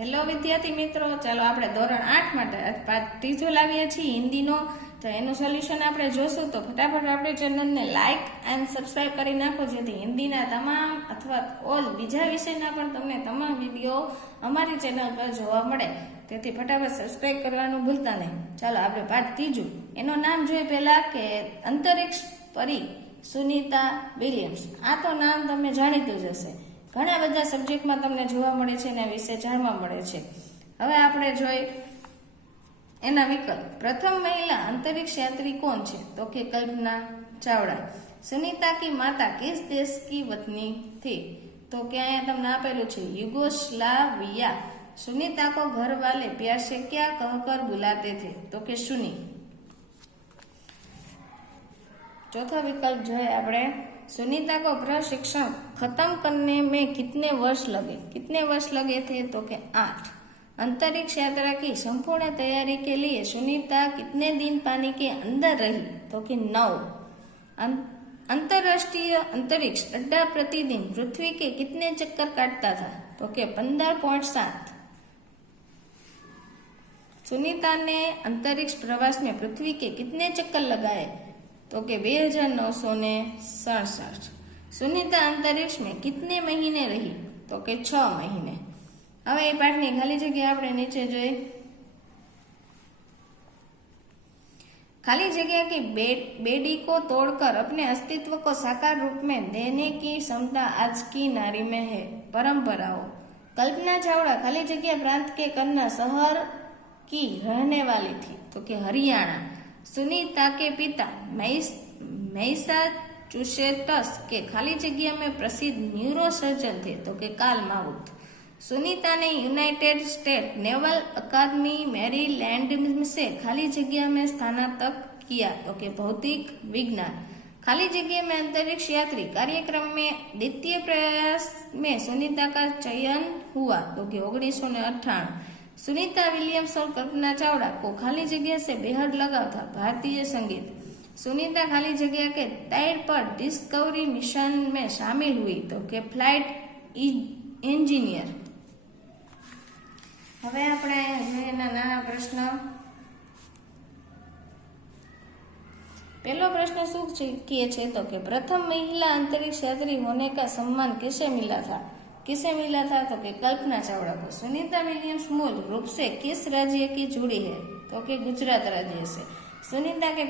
Hello વિદ્યાર્થી મિત્રો, ચાલો આપણે ધોરણ 8 માટે પાઠ ત્રીજો લાવ્યા છીએ હિન્દીનો. તો એનું સોલ્યુશન આપણે જોશું. તો ફટાફટ આપણે ચેનલને લાઇક એન્ડ સબસ્ક્રાઇબ કરી નાખો, જેથી હિન્દીના તમામ અથવા ઓલ બીજા વિષયના પણ તમને તમામ વિડીયો અમારી ચેનલ પર જોવા મળે. તેથી ફટાફટ સબસ્ક્રાઇબ કરવાનું ભૂલતા નહીં. ચાલો આપણે પાઠ ત્રીજું એનું નામ જોઈએ પહેલા કે અંતરિક્ષ પરી સુનીતા વિલિયમ્સ. આ તો નામ તમને જાણીતું જ હશે, ઘણા બધા સબ્જેક્ટમાં તમને જોવા મળે છે, એના વિશે જાણવા મળે છે. હવે આપણે જોઈ એના વિકલ્પ. પ્રથમ મહિલા અંતરિક્ષ યાત્રી કોણ છે? તો કે કલ્પના ચાવડા. સુनीता की माता किस देश की वतनी थी? तो क्या અહીંયા તમને આપેલું છે युगोस्लाविया. सुनीता को घर वाले प्यार से क्या कहकर बुलाते थे? तो કે सुनी. चौथा विकल्प जो है આપણે सुनीता को प्रशिक्षण खत्म करने में कितने वर्ष लगे? कितने वर्ष लगे थे? तो के 8. अंतरिक्ष यात्रा की संपूर्ण तैयारी के लिए सुनीता कितने दिन पानी के अंदर रही? तो कि 9. अंतरराष्ट्रीय अंतरिक्ष अड्डा प्रतिदिन पृथ्वी के कितने चक्कर काटता था? तो के 15.7. सुनीता ने अंतरिक्ष प्रवास में पृथ्वी के कितने चक्कर लगाए? तो के 2967. सुनीता अंतरिक्ष में कितने महीने रही? तो के 6 महीने. હવે એ પાઠની ખાલી જગ્યા આપણે નીચે જોઈ. खाली जगह की बेड़ी को तोड़कर अपने अस्तित्व को साकार रूप में देने की क्षमता आज की नारी में है. परंपराओं. कल्पना चावड़ा खाली जगह प्रांत के कन्ना शहर की रहने वाली थी. तो कि हरियाणा. सुनीता के पिता मैसाचुसेट्स के खाली जगह में प्रसिद्ध न्यूरोसर्जन थे. तो कि कार्ल माउथ. सुनीता ने यूनाइटेड स्टेट नेवल अकादमी मैरीलैंड से खाली जगह में स्नातक किया. तो कि भौतिक विज्ञान. खाली जगह में अंतरिक्ष यात्री कार्यक्रम में द्वितीय प्रयास में सुनीता का चयन हुआ. तो कि 1998. सुनीता विलियम्स और कल्पना चावड़ा को खाली जगह से बेहद लगाव था. भारतीय संगीत. सुनीता खाली जगह के तैर पर डिस्कवरी मिशन में शामिल हुई. तो कि फ्लाइट इंजीनियर. હવે આપણે એના નાના પ્રશ્ન. पहलो प्रश्न શું किए छे? तो कि प्रथम महिला अंतरिक्ष यात्री होने का सम्मान किसे मिला था? किसे मिला था? तो कि कल्पना चावड़ा को. सुनीता विलियम्स मूल रूप से किस राज्य की जुड़ी है? तो कि गुजरात राज्य से. सुनीता के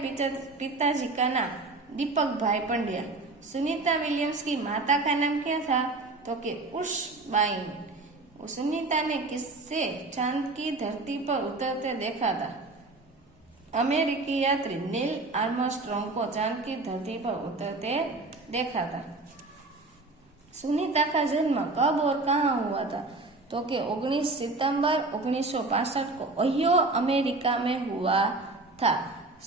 पिताजी का नाम दीपक भाई पंड्या. सुनीता विलियम्स की माता का नाम क्या था? तो कि उषबाई. सुनीता ने किससे चांद की धरती पर उतरते देखा था? अमेरिकी यात्री नील आर्मस्ट्रॉन्ग को चांद की धरती पर उतरते देखा था. सुनीता का जन्म कब और कहाँ हुआ था? तो कि 19 सितंबर 1965 को ओहियो अमेरिका में हुआ था.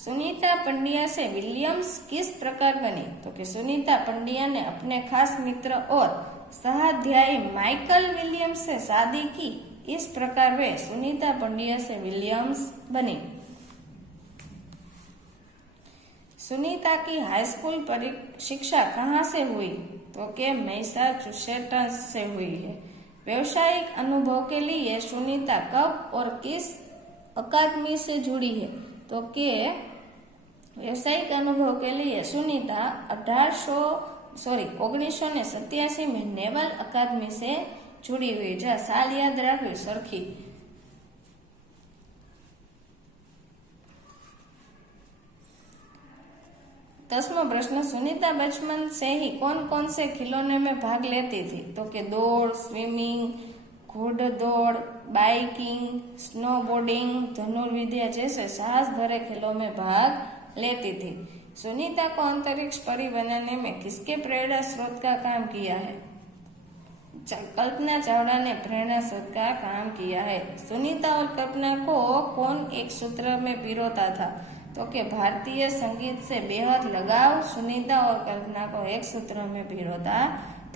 सुनीता पंड्या से विलियम्स किस प्रकार बनी? तो कि सुनीता पंड्या ने अपने खास मित्र और सहाध्यायी माइकल विलियम्स से शादी की. इस प्रकार वे सुनीता पंड्या से विलियम्स बनी. सुनीता की हाई स्कूल शिक्षा कहाँ से हुई? तो कि मैसाचुसेट्स से हुई है. व्यवसायिक अनुभव के लिए सुनीता कब और किस अकादमी से जुड़ी है? तो कि व्यवसायिक अनुभव के लिए सुनीता 1987 में नेवल अकादमी से जुड़ी हुई. जहाँ साल याद रखवी सरखी. दसवां प्रश्न. सुनीता बचपन से ही कौन कौन से खिलौने में भाग लेती थी? तो कि दौड़, स्विमिंग, घोड़दौड़, बाइकिंग, स्नोबोर्डिंग, धनुर्विद्या जैसे साहस भरे खेलों में भाग लेती थी. सुनीता को अंतरिक्ष परी बनाने में किसके प्रेरणा स्रोत का काम किया है? कल्पना चावड़ा ने प्रेरणा स्रोत का काम किया है. सुनीता और कल्पना को कौन एक सूत्र में पिरोता था? तो कि भारतीय संगीत से बेहद लगाव सुनीता और कल्पना को एक सूत्र में पिरोता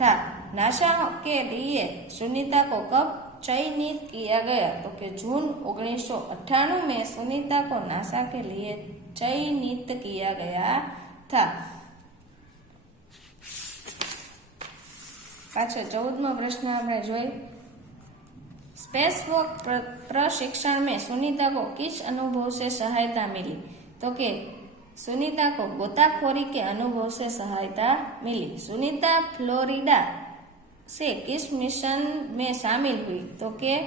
था. नासा के लिए सुनीता को कब चयनित किया गया? तो कि जून 1998 में सुनीता को नासा के लिए चयनित किया गया था. पाछो 14मो प्रश्न આપણે જોઈ. स्पेस वॉक प्रशिक्षण में सुनीता को किस अनुभव से सहायता मिली? तो के सुनीता को गोताखोरी के अनुभव से सहायता मिली। सुनीता फ्लोरिडा से किस मिशन में शामिल हुई? तो के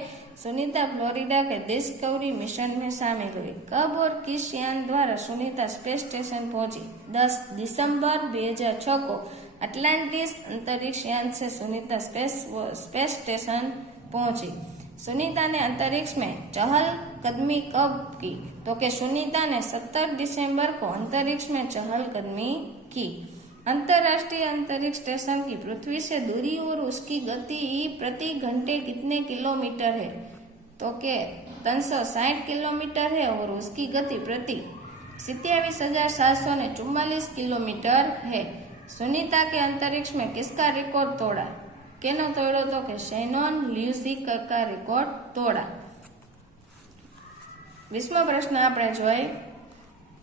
सुनीता फ्लोरिडा के डिस्कवरी मिशन में शामिल हुई। कब और किस यान द्वारा सुनीता स्पेस स्टेशन पहुंची? 10 दिसंबर 2006 को अटलांटिस अंतरिक्ष यान से सुनीता स्पेस स्टेशन पहुंची। सुनीता ने अंतरिक्ष में चहलकदमी कब की? तो कि सुनीता ने 17 दिसंबर को अंतरिक्ष में चहलकदमी की। अंतर्राष्ट्रीय अंतरिक्ष स्टेशन की पृथ्वी से दूरी और उसकी गति प्रति घंटे कितने किलोमीटर है? तो के 360 किलोमीटर है और उसकी गति प्रति 27,744 किलोमीटर है। सुनीता के अंतरिक्ष में किसका रिकॉर्ड तोड़ा? केनो तोड़ो? तो के शेनॉन ल्यूसी का रिकॉर्ड तोड़ा। 20मो प्रश्न आपणे जोई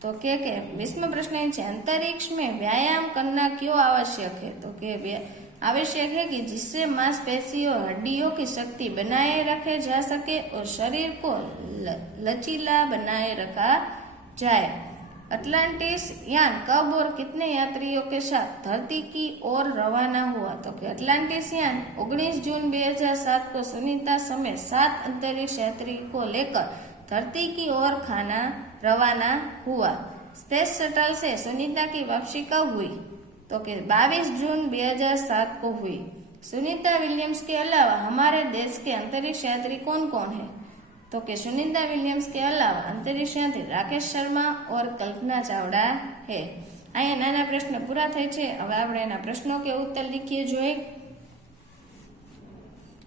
तो के 20मो प्रश्न है अंतरिक्ष में व्यायाम करना क्यों आवश्यक है? तो के आवश्यक है कि जिससे मांसपेशियों हड्डियों की शक्ति बनाए रखे जा सके और शरीर को लचीला बनाए रखा जाए। अटलांटिस यान कब और कितने यात्रियों के साथ धरती की ओर रवाना हुआ? तो कि अटलांटिस यान 19 जून 2007 को सुनीता समेत 7 अंतरिक्ष यात्री को लेकर धरती की ओर रवाना हुआ। स्पेस शटल से सुनीता की वापसी कब हुई? तो कि 22 जून 2007 को हुई। सुनीता विलियम्स के अलावा हमारे देश के अंतरिक्ष यात्री कौन कौन है? तो कि सुनीता विलियम्स के अलावा अंतरिक्ष यात्री राकेश शर्मा और कल्पना चावड़ा है। अहीं नाना प्रश्न पूरा थाय छे। हवे आपणे एना प्रश्नों के उत्तर लिखिए जोईए।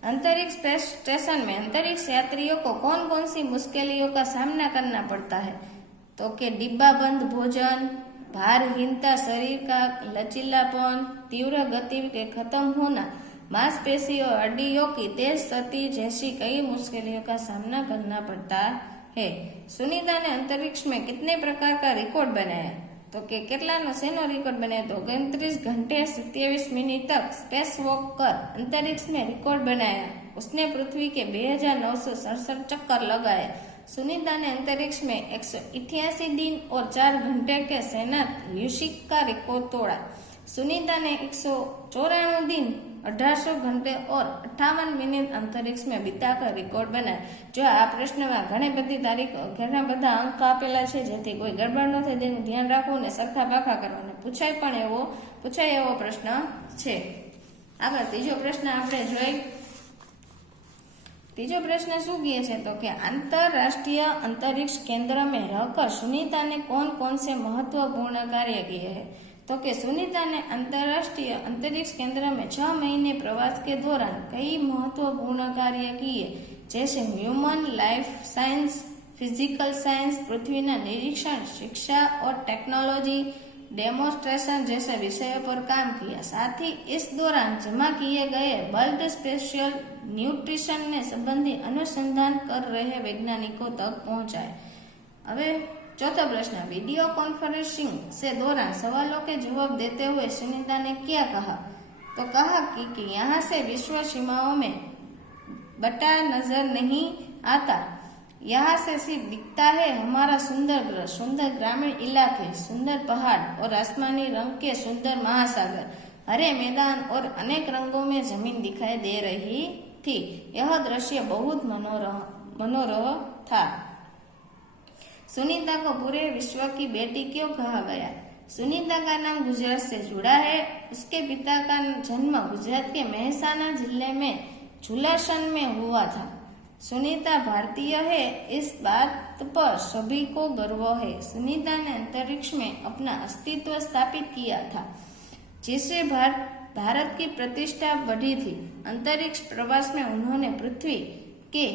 अंतरिक्ष स्पेस स्टेशन में अंतरिक्ष यात्रियों को कौन कौन सी मुश्किलों का सामना करना पड़ता है? तो कि डिब्बाबंद भोजन, भारहीनता, शरीर का लचीलापन, तीव्र गति के खत्म होना, मांसपेशियों और हड्डियों की तेज गति जैसी कई मुश्किलों का सामना करना पड़ता है। सुनीता ने अंतरिक्ष में कितने प्रकार का रिकॉर्ड बनाया? तो कि केटलानो सेनो रिकॉर्ड बनाया? तो 29 घंटे 27 मिनट तक स्पेस वॉक कर अंतरिक्ष में रिकॉर्ड बनाया। उसने पृथ्वी के 2967 चक्कर लगाए। सुनीता ने अंतरिक्ष में 188 दिन और 4 घंटे के सेना ल्यूसिक का रिकॉर्ड तोड़ा। सुनीता ने 194 दिन 1800 घंटे और 58 मिनिट अंतरिक्ष में बिताकर रिकॉर्ड बनाया। जो आ प्रश्न में घणी बधी तारीख घણા બધા અંક આપેલા છે જેથી કોઈ ગડબડ ન થાય તેનું ધ્યાન રાખવું અને સરખા પાકા કરવાના પૂછાય એવો પ્રશ્ન છે। આગળ ત્રીજો પ્રશ્ન આપણે જોઈ। तीजो प्रश्न शू किए छे? तो कि अंतरराष्ट्रीय अंतरिक्ष केंद्र में रहकर सुनीता ने कौन कौन से महत्वपूर्ण कार्य किए हैं? तो कि सुनीता ने अंतरराष्ट्रीय अंतरिक्ष केंद्र में 6 महीने प्रवास के दौरान कई महत्वपूर्ण कार्य किए, जैसे human life science, physical science, पृथ्वी का निरीक्षण, शिक्षा और टेक्नोलॉजी डेमोन्स्ट्रेशन जैसे विषयों पर काम किया। साथ ही इस दौरान जमा किए गए ब्लड स्पेशल न्यूट्रिशन ने संबंधी अनुसंधान कर रहे वैज्ञानिकों तक पहुंचाए। अबे चौथा प्रश्न, वीडियो कॉन्फ्रेंसिंग से दौरान सवालों के जवाब देते हुए सुनीता ने क्या कहा? तो कहा कि यहाँ से विश्व सीमाओं में बटा नजर नहीं आता, यहाँ से सिर्फ दिखता है हमारा सुंदर ग्रह, सुंदर ग्रामीण इलाके, सुंदर पहाड़ और आसमानी रंग के सुंदर महासागर, हरे मैदान और अनेक रंगों में जमीन दिखाई दे रही थी। यह दृश्य बहुत मनोरम था। सुनीता को पूरे विश्व की बेटी क्यों कहा गया? सुनीता का नाम गुजरात से जुड़ा है। उसके पिता का जन्म गुजरात के मेहसाणा जिले में झुलासन में हुआ था। सुनीता भारतीय है, इस बात पर सभी को गर्व है। सुनीता ने अंतरिक्ष में अपना अस्तित्व स्थापित किया था, जिससे भारत की प्रतिष्ठा बढ़ी थी। अंतरिक्ष प्रवास में उन्होंने पृथ्वी के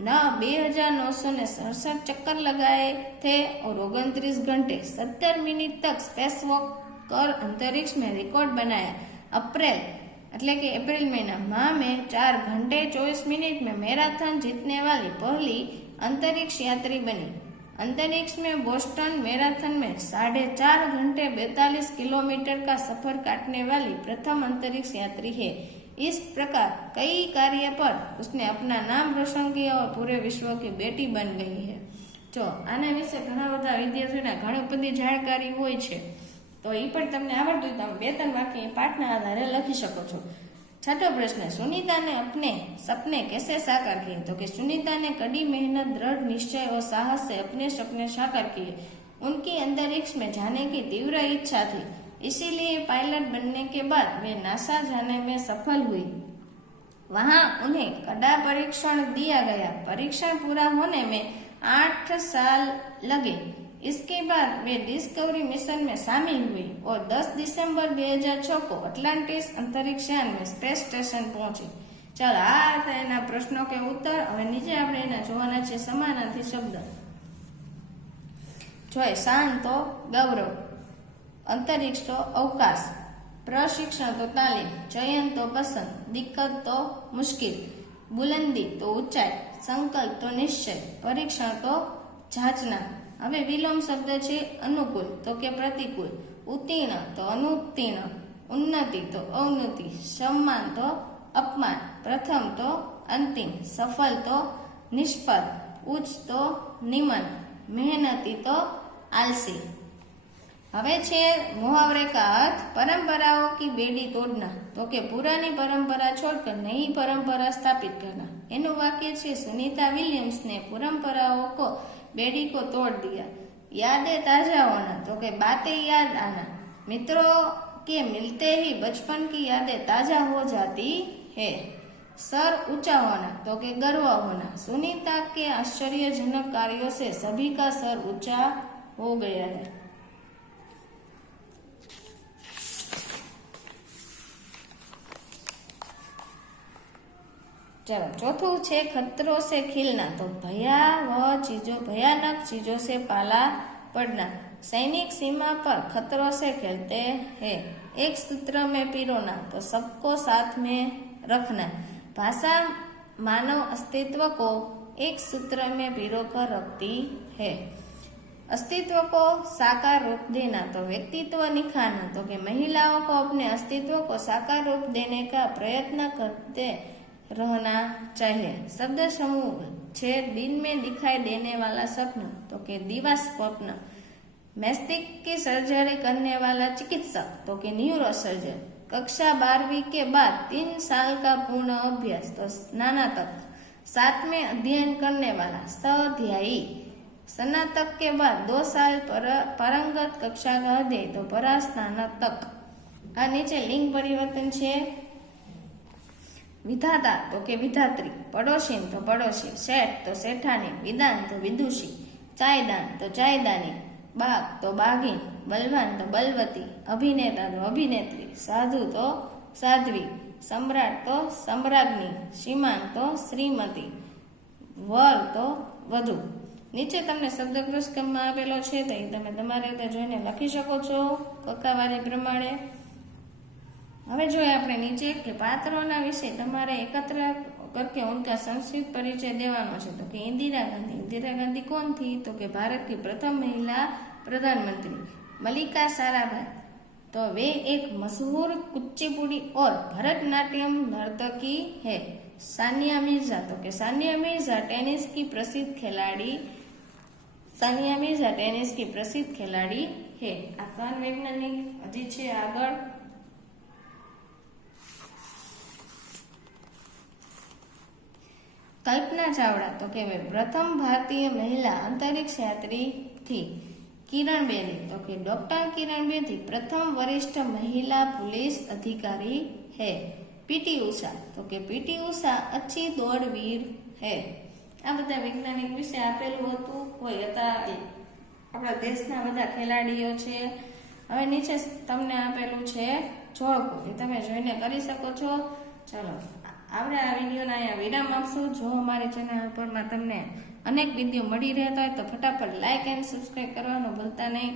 2967 चक्कर लगाए थे और 29 घंटे 70 मिनट तक स्पेस वॉक कर अंतरिक्ष में रिकॉर्ड बनाया। अप्रैल महीना माह में 4 घंटे 24 मिनट में मैराथन जीतने वाली पहली अंतरिक्ष यात्री बनी। अंतरिक्ष में बोस्टन मैराथन में 4.5 घंटे 42 किलोमीटर का सफर काटने वाली प्रथम अंतरिक्ष यात्री है। इस प्रकार कई कार्य पर उसने अपना नाम रोशन किया और पूरे विश्व की बेटी बन गई है। जो आना विશે ઘણા બધા વિદ્યાર્થીઓને ઘણી બધી જાણકારી હોય છે, તો એ પણ તમને આવડતું તમે 2-3 વાક્ય પાઠના આધારે લખી શકો છો। छठो प्रश्न, सुनीता ने अपने सपने कैसे साकार किए? तो कि सुनीता ने कड़ी मेहनत, दृढ़ निश्चय और साहस से अपने सपने साकार किए। उनकी अंतरिक्ष में जाने की तीव्र इच्छा थी, इसीलिए पायलट बनने के बाद वे नासा जाने में सफल हुई। वहां उन्हें कड़ा परीक्षण दिया गया। परीक्षण पूरा होने में 8 साल लगे। इसके बाद वे डिस्कवरी मिशन में शामिल हुई और 10 दिसंबर 2006 को अटलांटिस अंतरिक्ष यान में स्पेस स्टेशन पहुंची। चलो आ હતા એના પ્રશ્નો કે ઉત્તર। હવે નીચે આપણે એના જોવાના છે સમાનાર્થી શબ્દ। જોઈ શાન તો ગૌરવ, અંતરિક્ષ તો અવકાશ, પ્રશિક્ષણ તો તાલીમ, ચયન તો પસંદ, દિક્કત તો મુશ્કેલ, બુલંદી તો ઊંચાઈ, સંકલ્પ તો નિશ્ચય, પરીક્ષણ તો જાંચના। હવે વિલોમ શબ્દ છે અનુકૂળ તો કે પ્રતિકૂળ, ઉત્તીર્ણ તો અનુત્તીર્ણ, ઉન્નતિ તો અવનતિ, સન્માન તો અપમાન, પ્રથમ તો અંતિમ, સફળ તો નિષ્ફળ, ઉચ્ચ તો નિમન, મહેનતી તો आलसी। હવે છે मुहावरे का अर्थ। परंपराओं की बेड़ी तोड़ना तो के पुरानी परंपरा छोड़कर नई परंपरा स्थापित करना। एनु वाक्य छे सुनीता विलियम्स ने परंपराओं को बेड़ी को तोड़ दिया। यादें ताजा होना तो के बातें याद आना। मित्रों के मिलते ही बचपन की यादें ताजा हो जाती है। सर ऊंचा होना तो के गर्व होना। सुनीता के आश्चर्यजनक कार्यों से सभी का सर ऊंचा हो गया है। चलो चौथुं छे खतरों से खिलना तो भयानक चीजों से पाला पड़ना। सैनिक सीमा पर खतरों से खेलते हैं। एक सूत्र में पिरोना तो सबको साथ में रखना। भाषा मानव अस्तित्व को एक सूत्र में पिरोकर रखती है। अस्तित्व को साकार रूप देना तो व्यक्तित्व निखारना तो कि महिलाओं को अपने अस्तित्व को साकार रूप देने का प्रयत्न करते रहना चाहिए। शब्द समूह छे दिन में दिखाई देने वाला स्वप्न तो कि दिवा स्वप्न, मस्तिष्क की सर्जरी करने वाला चिकित्सक तो कि न्यूरो सर्जन, कक्षा 12वीं के बाद 3 साल का पूर्ण अभ्यास तो स्नातक, 7 में अध्ययन करने वाला स्वाध्यायी, स्नातक के बाद 2 साल पारंगत कक्षा का अध्ययन तो परास्नातक। आ नीचे लिंग परिवर्तन छे। विधाता तो के विधात्री, पड़ोसी तो पड़ोसी, सेठ तो सेठानी, विदान तो विदुषी, चायदान तो चायदानी, बाग तो बाघिन, बलवान तो बलवती, अभिनेता तो अभिनेत्री, साधु तो साध्वी, सम्राट तो सम्राज्ञी, श्रीमान तो श्रीमती, वर तो वधु। નીચે તમને શબ્દકોશ ક્રમમાં આપેલો છે તો એ તમે તમારી રીતે જોઈને લખી શકો છો કક્કાવારી પ્રમાણે। હવે જોઈએ આપણે નીચે કે પાત્રોના વિશે તમારે એકત્ર करके उनका संक्षिप्त परिचय देवानो છે। तो कि इंदिरा गांधी कौन थी? तो कि भारत की प्रथम महिला प्रधानमंत्री। मल्लिका साराभाई तो वे एक मशहूर कुचिपुड़ी और भरतनाट्यम नर्तकी है। सानिया मिर्जा तो कि सानिया मिर्जा टेनिस की प्रसिद्ध खिलाड़ी है। आकान वैज्ञानिक हजी छे आगळ। कल्पना चावड़ा तो कि वे प्रथम भारतीय महिला अंतरिक्ष यात्री थी। किरण बेदी तो कि डॉक्टर किरण बेदी प्रथम वरिष्ठ महिला पुलिस अधिकारी है। पीटी उषा तो कि पीटी उषा अच्छी दौड़वीर है। आ बधा वैज्ञानिक विषय आपेलुं हतुं। कोई आपણા દેશના બધા ખેલાડીઓ છે। હવે નીચે તમને આપેલું છે જોડકું, એ તમે જોઈને કરી શકો છો। ચલો આપણે આ વિડીયોના અહીંયા વિરામ આપશું। જો અમારી ચેનલ પર તમને અનેક વિડીયો મળી રહેતા હોય તો ફટાફટ લાઇક એન્ડ સબસ્ક્રાઇબ કરવાનું ભૂલતા નહીં।